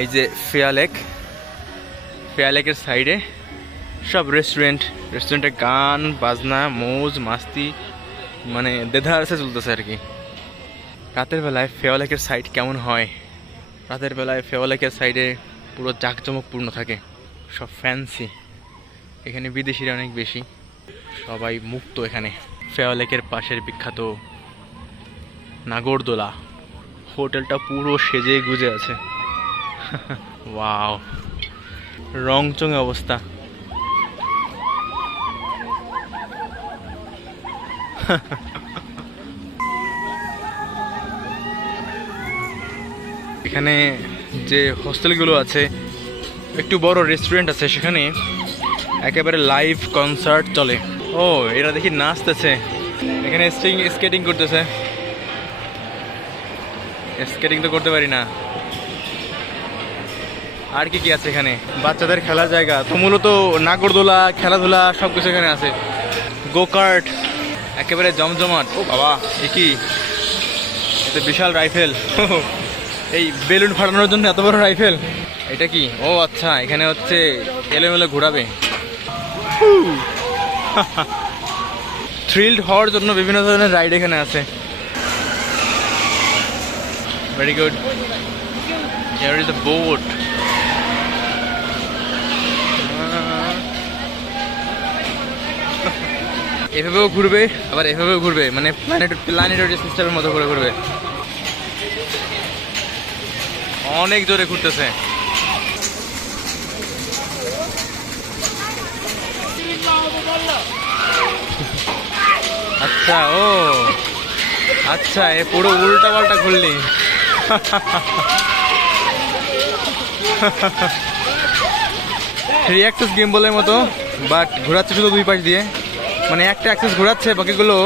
এই যে ফেয়ালেকের সাইডে সব রেস্টুরেন্টে গান বাজনা মৌজ মাস্তি মানে দেধারসে চলতেছে আর কি। রাতের বেলায় ফেয়ালেকের সাইড কেমন হয়? রাতের বেলায় ফেয়ালেকের সাইডে পুরো জাঁকজমকপূর্ণ থাকে, সব ফ্যান্সি। এখানে বিদেশিরা অনেক বেশি, সবাই মুক্ত এখানে। ফেয়ালেকের পাশের বিখ্যাত নাগরদোলা হোটেলটা পুরো সেজে গুজে আছে। ওয়াও, রংচঙে অবস্থা। এখানে যে হোস্টেলগুলো আছে, একটু বড় রেস্টুরেন্ট আছে, সেখানে একেবারে লাইভ কনসার্ট চলে। ও, এরা দেখি নাচতেছে এখানে, স্কেটিং করতেছে। স্কেটিং তো করতে পারি না। আর কি কি আছে এখানে? বাচ্চাদের খেলার জায়গা তো, মূলত নাগরদোলা খেলাধুলা সবকিছু এখানে আছে। গোকার্ট একেবারে জমজমাট। ও বাবা, এ কি? এতে বিশাল রাইফেল। এই বেলুন ফাটানোর জন্য এত বড় রাইফেল, এটা কি? ও আচ্ছা, এখানে হচ্ছে এলোমেলো ঘোরাবে। থ্রিলড হওয়ার জন্য বিভিন্ন ধরনের রাইড এখানে আছে। Very good. Here is the boat. এভাবেও ঘুরবে, আবার এভাবেও ঘুরবে, মানে প্ল্যানেটরি সিস্টেমের মতো করে ঘুরবে। অনেক জোরে ঘুরতেছে। আচ্ছা, ও আচ্ছা, এ পুরো উল্টা পাল্টা ঘুরলি। থ্রি অ্যাক্সেস গেম বলের মতো, বাট ঘোরাচ্ছে শুধু দুই পাশ দিয়ে। মানে একটা অ্যাক্সেস ঘোরাচ্ছে, বাকিগুলো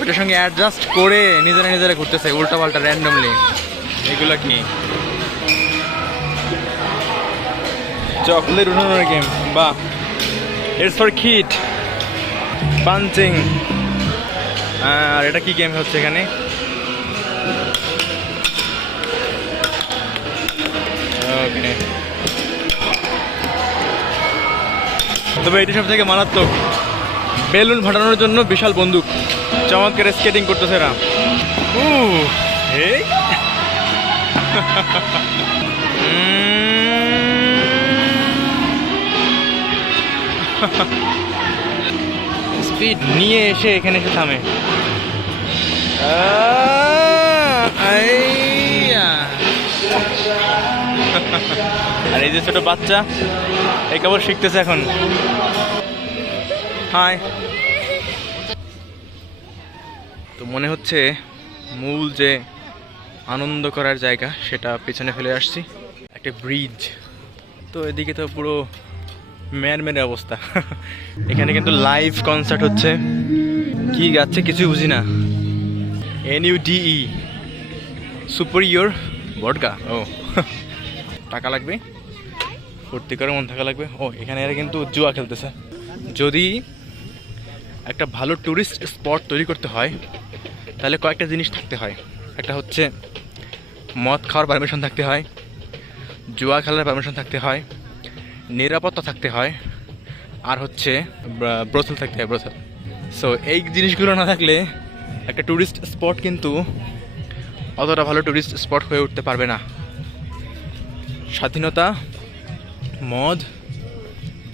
ওটার সঙ্গে অ্যাডজাস্ট করে নিজেরা ঘুরতেছে উল্টা পাল্টা র্যান্ডমলি। এগুলো কি? চকলেট উঠানোর গেম, বাহ। It's for kid punching. আর এটা কি গেম হচ্ছে এখানে? ওকে, তবে এটি সব থেকে মারাত্মক। বেলুন ফাটানোর জন্য বিশাল বন্দুক, চমৎকার স্কেটিং করতেছে এরা। স্পিড নিয়ে এসে এখানে এসে থামে। আর এই যে ছোট বাচ্চা, এই কেবল শিখতেছে এখন। হাই। তো মনে হচ্ছে মূল যে আনন্দ করার জায়গা সেটা পেছনে ফেলে আসছি। একটা ব্রিজ। তো এদিকে তো পুরো মেরে অবস্থা। এখানে কিন্তু লাইভ কনসার্ট হচ্ছে। কি গাচ্ছে কিছুই বুঝি না। NUDE superior ভডকা। ও, টাকা লাগবে, ফুর্তি করে মন থাকা লাগবে। ও, এখানে এরা কিন্তু জুয়া খেলতেছে। যদি একটা ভালো ট্যুরিস্ট স্পট তৈরি করতে হয় তাহলে কয়েকটা জিনিস থাকতে হয়। একটা হচ্ছে মদ খাওয়ার পারমিশন থাকতে হয়, জুয়া খেলার পারমিশন থাকতে হয়, নিরাপত্তা থাকতে হয়, আর হচ্ছে ব্রথেল থাকতে হয়, ব্রথেল। সো এই জিনিসগুলো না থাকলে একটা ট্যুরিস্ট স্পট কিন্তু অতটা ভালো ট্যুরিস্ট স্পট হয়ে উঠতে পারবে না। স্বাধীনতা, মদ,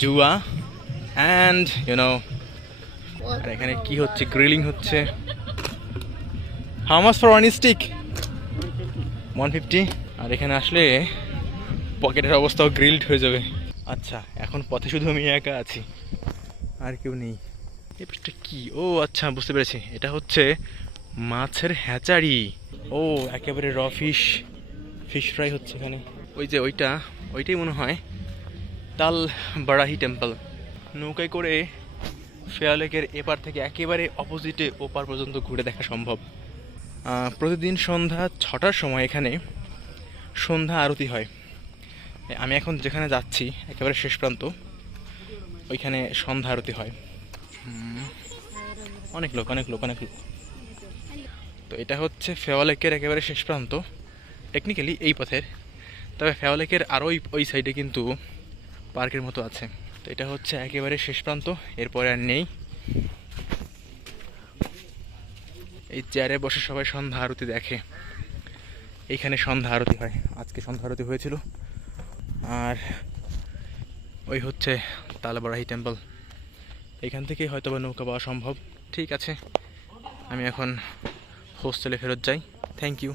জুয়া অ্যান্ড আর এখানে কি হচ্ছে? গ্রিলিং হচ্ছে। How much for one stick? 150। আর এখানে আসলে পকেটের অবস্থাও গ্রিলড হয়ে যাবে। আচ্ছা, এখন পথে শুধু আমি একা আছি, আর কেউ নেই। এটা কি? ও আচ্ছা, বুঝতে পেরেছি, এটা হচ্ছে মাছের হ্যাচারি। ও, একেবারে র ফিশ ফ্রাই হচ্ছে এখানে। ওই যে ওইটাই মনে হয় তাল বারাহি টেম্পল। নৌকায় করে ফেয়ালেকের এপার থেকে একেবারে অপোজিটে ওপার পর্যন্ত ঘুরে দেখা সম্ভব। প্রতিদিন সন্ধ্যা 6টার সময় এখানে সন্ধ্যা আরতি হয়। আমি এখন যেখানে যাচ্ছি একেবারে শেষ প্রান্ত, ওইখানে সন্ধ্যা আরতি হয়। অনেক লোক। তো এটা হচ্ছে ফেওয়া লেকের একেবারে শেষ প্রান্ত টেকনিক্যালি এই পথের। তবে ফেওয়া লেকের আরও ওই সাইডে কিন্তু পার্কের মতো আছে। তো এটা হচ্ছে একেবারে শেষ প্রান্ত, এরপরে আর নেই। এই চেয়ারে বসে সবাই সন্ধ্যা আরতি দেখে। এইখানে সন্ধ্যা আরতি হয়, আজকে সন্ধ্যা আরতি হয়েছিল। আর ওই হচ্ছে তালবাড়াহি টেম্পল, এখান থেকেই হয়তো বা নৌকা পাওয়া সম্ভব। ঠিক আছে, আমি এখন হোস্টেলে ফেরত যাই। Thank you.